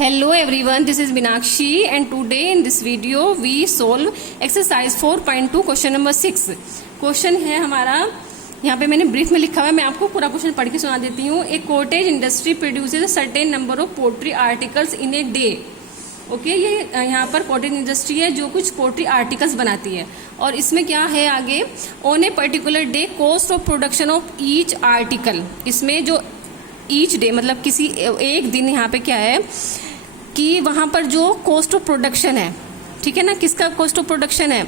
Hello everyone, this is Minakshi and today in this video we solve exercise 4.2 question number 6. Question है हमारा, यहाँ पे मैंने brief में लिखा हुआ है, मैं आपको पूरा क्वेश्चन पढ़ के सुना देती हूँ. A cottage industry produces a certain number of poultry articles in a day. Okay, ये यहाँ पर कॉटेज इंडस्ट्री है जो कुछ पोल्ट्री आर्टिकल्स बनाती है और इसमें क्या है आगे, on a particular day cost of production of each article. इसमें जो ईच डे मतलब किसी एक दिन यहाँ पे क्या है कि वहाँ पर जो कॉस्ट ऑफ प्रोडक्शन है, ठीक है ना, किसका कॉस्ट ऑफ प्रोडक्शन है,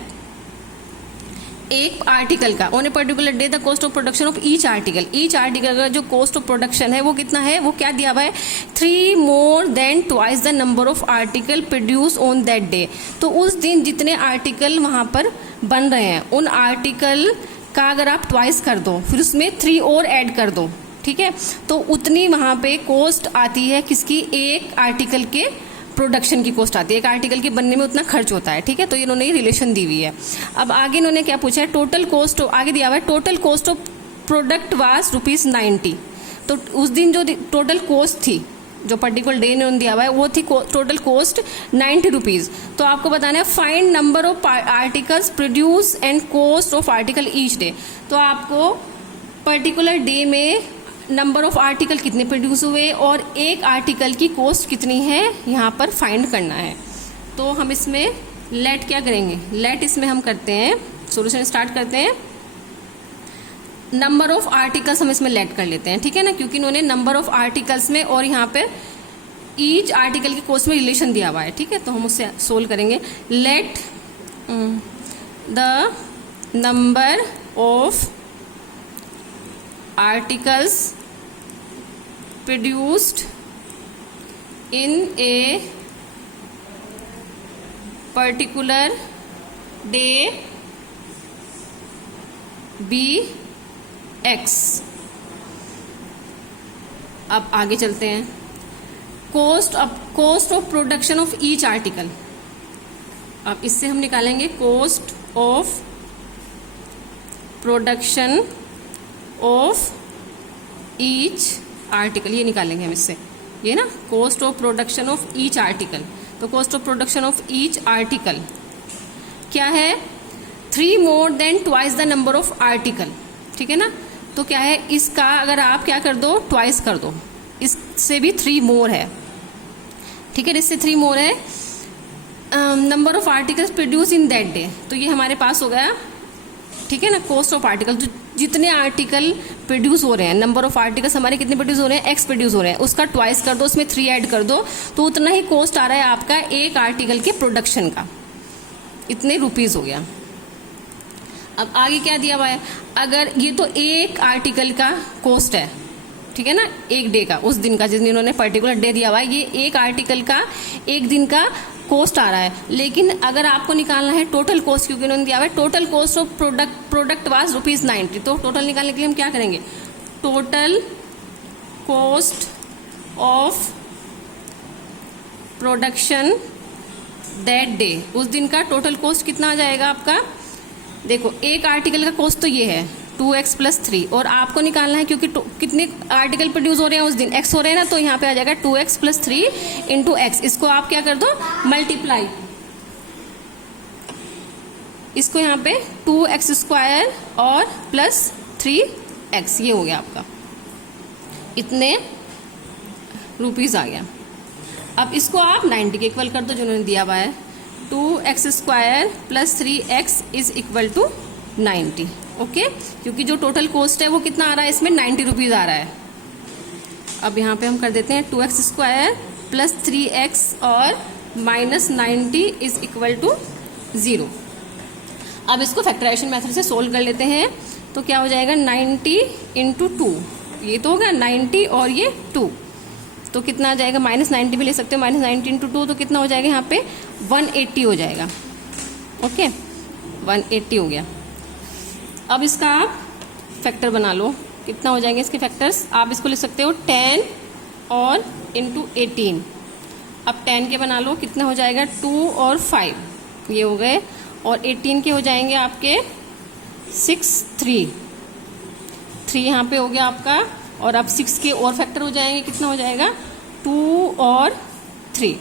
एक आर्टिकल का. On a particular day the cost of production of each article. Each article का जो कॉस्ट ऑफ प्रोडक्शन है वो कितना है, वो क्या दिया हुआ है, 3 more than twice the number of article produce on that day. तो उस दिन जितने आर्टिकल वहाँ पर बन रहे हैं उन आर्टिकल का अगर आप ट्वाइस कर दो फिर उसमें 3 और ऐड कर दो, ठीक है, तो उतनी वहाँ पे कॉस्ट आती है किसकी, एक आर्टिकल के प्रोडक्शन की कॉस्ट आती है. एक आर्टिकल के बनने में उतना खर्च होता है, ठीक है. तो इन्होंने ये रिलेशन दी हुई है. अब आगे इन्होंने क्या पूछा है, टोटल कॉस्ट आगे दिया हुआ है, total cost of product was ₹90. तो उस दिन जो टोटल कॉस्ट थी, जो पर्टिकुलर डे इन्होंने दिया हुआ है, वो थी टोटल कॉस्ट ₹90. तो आपको बताना है find number of articles produce and cost of article each day. तो आपको पर्टिकुलर डे में नंबर ऑफ आर्टिकल कितने प्रोड्यूस हुए और एक आर्टिकल की कॉस्ट कितनी है यहाँ पर फाइंड करना है. तो हम इसमें लेट क्या करेंगे, लेट इसमें हम करते हैं, सॉल्यूशन स्टार्ट करते हैं. नंबर ऑफ आर्टिकल्स हम इसमें लेट कर लेते हैं, ठीक है ना, क्योंकि इन्होंने नंबर ऑफ आर्टिकल्स में और यहाँ पे ईच आर्टिकल की कॉस्ट में रिलेशन दिया हुआ है, ठीक है. तो हम उससे सोल्व करेंगे. Let the number of articles produced in a particular day be x. अब आगे चलते हैं. Cost of production of each article. अब इससे हम निकालेंगे cost of production of each article, ये निकालेंगे हम इससे, ये ना, cost of production of each article. तो cost of production of each article क्या है, 3 more than twice the number of article, ठीक है ना. तो क्या है, इसका अगर आप क्या कर दो, ट्वाइस कर दो, इससे भी 3 more है, ठीक है, इससे 3 more है. Number of articles produce in that day. तो ये हमारे पास हो गया, ठीक है ना, कॉस्ट ऑफ आर्टिकल. जितने आर्टिकल प्रोड्यूस हो रहे हैं, नंबर ऑफ आर्टिकल्स हमारे कितने प्रोड्यूस हो रहे हैं, एक्स प्रोड्यूस हो रहे हैं, उसका ट्वाइस कर दो, उसमें 3 ऐड कर दो, तो उतना ही कॉस्ट आ रहा है आपका एक आर्टिकल के प्रोडक्शन का, इतने रुपीस हो गया. अब आगे क्या दिया हुआ है, अगर ये तो एक आर्टिकल का कॉस्ट है, ठीक है ना, एक डे का, उस दिन का जिस दिन इन्होंने पर्टिकुलर डे दिया हुआ है, ये एक आर्टिकल का एक दिन का कॉस्ट आ रहा है. लेकिन अगर आपको निकालना है टोटल कॉस्ट, क्योंकि उन्होंने दिया हुआ है total cost of product was ₹90. तो टोटल निकालने के लिए हम क्या करेंगे, total cost of production that day, उस दिन का टोटल कॉस्ट कितना आ जाएगा आपका. देखो, एक आर्टिकल का कॉस्ट तो ये है 2x + 3 और आपको निकालना है क्योंकि कितने आर्टिकल प्रोड्यूस हो रहे हैं उस दिन, x हो रहे हैं ना, तो यहाँ पे आ जाएगा 2x + 3 × x. इसको आप क्या कर दो, मल्टीप्लाई, इसको यहाँ पे 2x² और +3x, ये हो गया आपका, इतने रुपीस आ गया. अब इसको आप 90 के इक्वल कर दो जो उन्होंने दिया हुआ है, 2x² + 3x = 90. ओके, क्योंकि जो टोटल कॉस्ट है वो कितना आ रहा है, इसमें 90 रुपीज़ आ रहा है. अब यहाँ पे हम कर देते हैं 2x² + 3x और -90 = 0. अब इसको फैक्टराइजेशन मेथड से सोल्व कर लेते हैं. तो क्या हो जाएगा, 90 × 2, ये तो होगा 90 और ये 2, तो कितना आ जाएगा, -90 भी ले सकते हो, -90 × 2 तो कितना हो जाएगा यहाँ पे 180 हो जाएगा. ओके, 180 हो गया. अब इसका आप फैक्टर बना लो, कितना हो जाएंगे इसके फैक्टर्स, आप इसको लिख सकते हो 10 और × 18. अब 10 के बना लो, कितना हो जाएगा 2 और 5, ये हो गए, और 18 के हो जाएंगे आपके 6, 3 यहाँ पे हो गया आपका. और अब 6 के और फैक्टर हो जाएंगे, कितना हो जाएगा 2 और 3 3।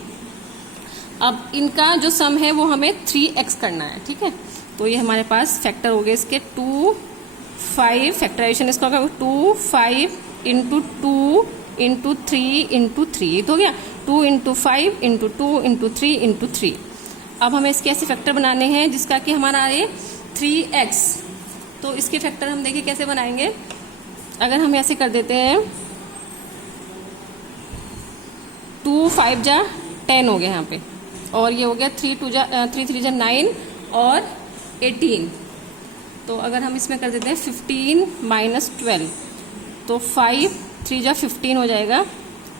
अब इनका जो सम है वो हमें 3x करना है, ठीक है। तो ये हमारे पास फैक्टर हो गए इसके 2, 5, फैक्टराइजेशन इसका होगा 2, 5 इंटू 2 इंटू 3 इंटू 3, ये तो हो गया 2 इंटू 5 इंटू 2 इंटू 3 इंटू 3। अब हमें इसके ऐसे फैक्टर बनाने हैं जिसका कि हमारा आए 3x। तो इसके फैक्टर हम देखिए कैसे बनाएंगे। अगर हम ऐसे कर देते हैं 2, 5 जा 10 हो गया यहाँ पे, और ये हो गया 3, 3 जा 9 और 18। तो अगर हम इसमें कर देते हैं 15 माइनस 12, तो 5, 3 जा 15 हो जाएगा,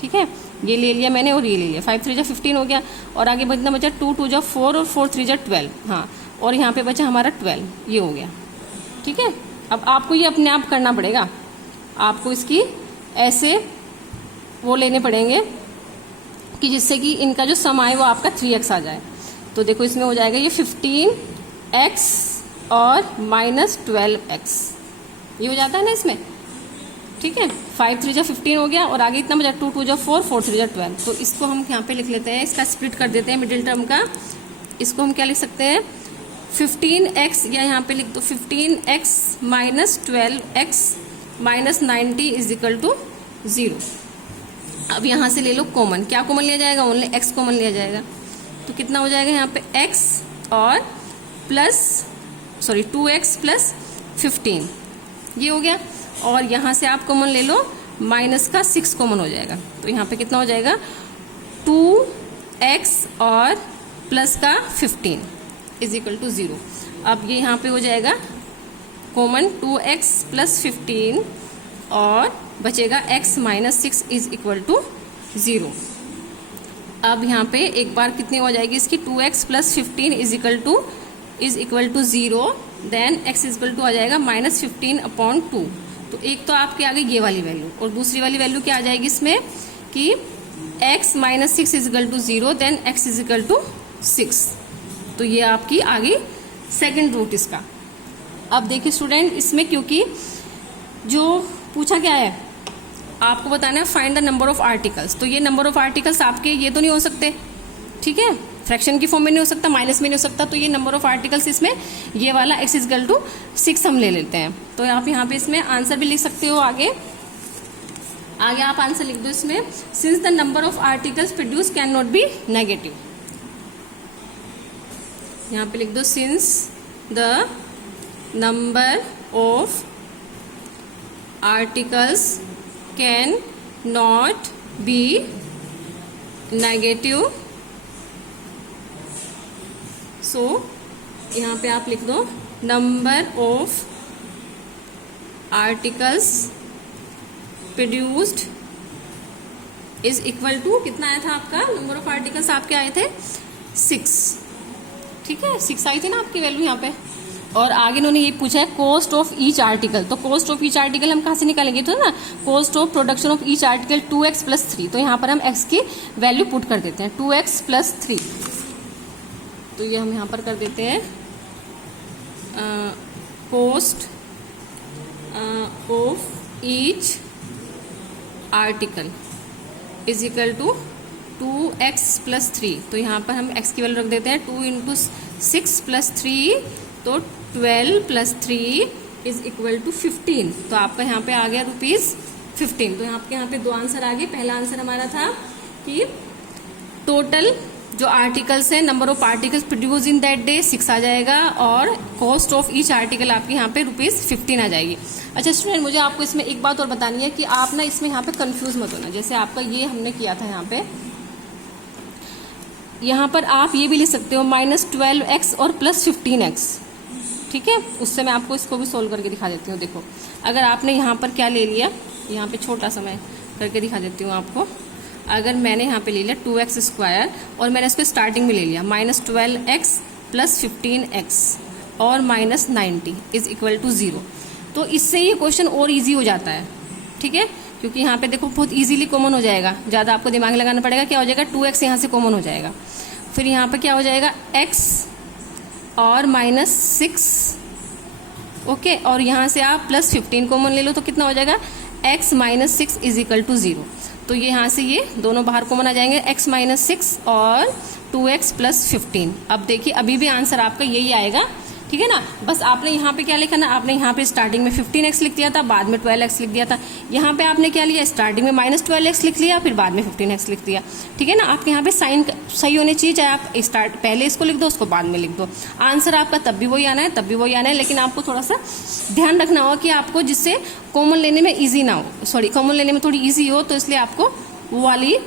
ठीक है। ये ले लिया मैंने और ये ले लिया, 5, 3 जा 15 हो गया। और आगे कितना बचा 2, 2 जा 4 और 4, 3 जा 12, हाँ। और यहाँ पे बचा हमारा 12, ये हो गया, ठीक है। अब आपको ये अपने आप करना पड़ेगा, आपको इसकी ऐसे वो लेने पड़ेंगे कि जिससे कि इनका जो सम आए वो आपका 3x आ जाए। तो देखो इसमें हो जाएगा ये 15x और माइनस 12x, ये हो जाता है ना इसमें, ठीक है। 5, 3 जा 15 हो गया और आगे इतना बचा 2, 2 जा 4, 4, 3 जा 12। तो इसको हम यहाँ पे लिख लेते हैं, इसका स्प्लिट कर देते हैं मिडिल टर्म का। इसको हम क्या लिख सकते हैं 15x, या यहाँ पे लिख दो 15x minus 12x minus 90 is equal to 0। अब यहाँ से ले लो कॉमन, क्या कॉमन लिया जाएगा, ओनली x कॉमन लिया जाएगा। तो कितना हो जाएगा यहाँ पे x और प्लस 2x प्लस 15, ये हो गया। और यहाँ से आप कॉमन ले लो, माइनस का 6 कॉमन हो जाएगा। तो यहाँ पे कितना हो जाएगा 2x और प्लस का 15 इज इक्वल टू 0। अब ये यहाँ पे हो जाएगा कॉमन 2x प्लस 15 और बचेगा x minus 6 is equal to 0। अब यहाँ पे एक बार कितनी हो जाएगी इसकी 2x plus 15 is equal to 0, then x is equal to आ जाएगा माइनस 15 अपॉन 2। तो एक तो आपके आ गई ये वाली वैल्यू, और दूसरी वाली वैल्यू क्या आ जाएगी इसमें कि x minus 6 is equal to 0, then x is equal to 6। तो ये आपकी आ गई सेकेंड रूट इसका। अब देखिए स्टूडेंट, इसमें क्योंकि जो पूछा क्या है आपको बताना है find the number of articles, तो ये नंबर ऑफ आर्टिकल्स आपके ये तो नहीं हो सकते, ठीक है, फ्रैक्शन की फॉर्म में नहीं हो सकता, माइनस में नहीं हो सकता। तो ये नंबर ऑफ आर्टिकल्स इसमें ये वाला x इज इक्वल टू 6 हम ले लेते हैं। तो आप यहाँ पे इसमें आंसर भी लिख सकते हो। आगे आप आंसर लिख दो इसमें, since the number of articles produce can not be negative. यहाँ पे लिख दो since the number of articles can not be negative, so यहाँ पे आप लिख दो number of articles produced is equal to, कितना आया था आपका नंबर ऑफ आर्टिकल्स आपके आए थे 6, ठीक है, 6 आई थी ना आपकी वैल्यू यहाँ पे। और आगे इन्होंने ये पूछा है कॉस्ट ऑफ ईच आर्टिकल, तो कॉस्ट ऑफ ईच आर्टिकल हम कहाँ से निकालेंगे, तो ना cost of production of each article 2x plus 3। तो यहाँ पर हम x की वैल्यू पुट कर देते हैं 2x प्लस 3। तो ये हम यहाँ पर कर देते हैं cost of each article is equal to 2x plus 3। तो यहाँ पर हम x की वैल्यू रख देते हैं 2 इंटू 6 प्लस 3, तो 12 प्लस 3 इज इक्वल टू 15। तो आपका यहाँ पे आ गया ₹15। तो आपके यहाँ पे दो आंसर आ गए। पहला आंसर हमारा था कि टोटल जो आर्टिकल्स है, number of articles produce in that day 6 आ जाएगा, और कॉस्ट ऑफ ईच आर्टिकल आपके यहाँ पे ₹15 आ जाएगी। अच्छा स्टूडेंट, मुझे आपको इसमें एक बात और बतानी है कि आप ना इसमें यहाँ पे कंफ्यूज मत होना। जैसे आपका ये हमने किया था यहाँ पर आप ये भी लिख सकते हो -12x और प्लस 15x, ठीक है। उससे मैं आपको इसको भी सोल्व करके दिखा देती हूँ। देखो अगर आपने यहाँ पर क्या ले लिया, यहाँ पे छोटा सा मैं करके दिखा देती हूँ आपको। अगर मैंने यहाँ पे ले लिया 2x स्क्वायर और मैंने इसको स्टार्टिंग में ले लिया -12x प्लस 15x और -90 इज इक्वल टू 0, तो इससे ये क्वेश्चन और इजी हो जाता है, ठीक है। क्योंकि यहाँ पे देखो बहुत इजीली कॉमन हो जाएगा, ज़्यादा आपको दिमाग लगाना पड़ेगा। क्या हो जाएगा 2x यहाँ से कॉमन हो जाएगा, फिर यहाँ पे क्या हो जाएगा x और -6, ओके, और यहाँ से आप प्लस 15 कॉमन ले लो तो कितना हो जाएगा x minus 6 is equal to 0। तो ये यहाँ से ये दोनों बाहर कॉमन आ जाएंगे, x माइनस 6 और 2x प्लस 15। अब देखिए अभी भी आंसर आपका यही आएगा, ठीक है ना। बस आपने यहाँ पे क्या लिखा ना, आपने यहाँ पे स्टार्टिंग में 15x लिख दिया था, बाद में 12x लिख दिया था। यहाँ पे आपने क्या लिया, स्टार्टिंग में माइनस 12x लिख लिया, फिर बाद में 15x लिख दिया, ठीक है ना। आपके यहाँ पे साइन सही होनी चाहिए, चाहे आप स्टार्ट पहले इसको लिख दो, उसको बाद में लिख दो, आंसर आपका तब भी वही आना है, तब भी वही आना है। लेकिन आपको थोड़ा सा ध्यान रखना होगा कि आपको जिससे कॉमन लेने में ईजी ना हो, सॉरी कॉमन लेने में थोड़ी ईजी हो, तो इसलिए आपको वो वाली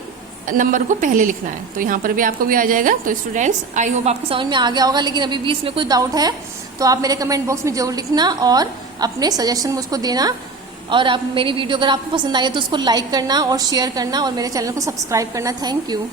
नंबर को पहले लिखना है। तो यहाँ पर भी आपको भी आ जाएगा। तो स्टूडेंट्स आई होप आपको समझ में आ गया होगा, लेकिन अभी भी इसमें कोई डाउट है तो आप मेरे कमेंट बॉक्स में जरूर लिखना और अपने सजेशन मुझको देना। और आप मेरी वीडियो अगर आपको पसंद आई है तो उसको लाइक करना और शेयर करना और मेरे चैनल को सब्सक्राइब करना। Thank you.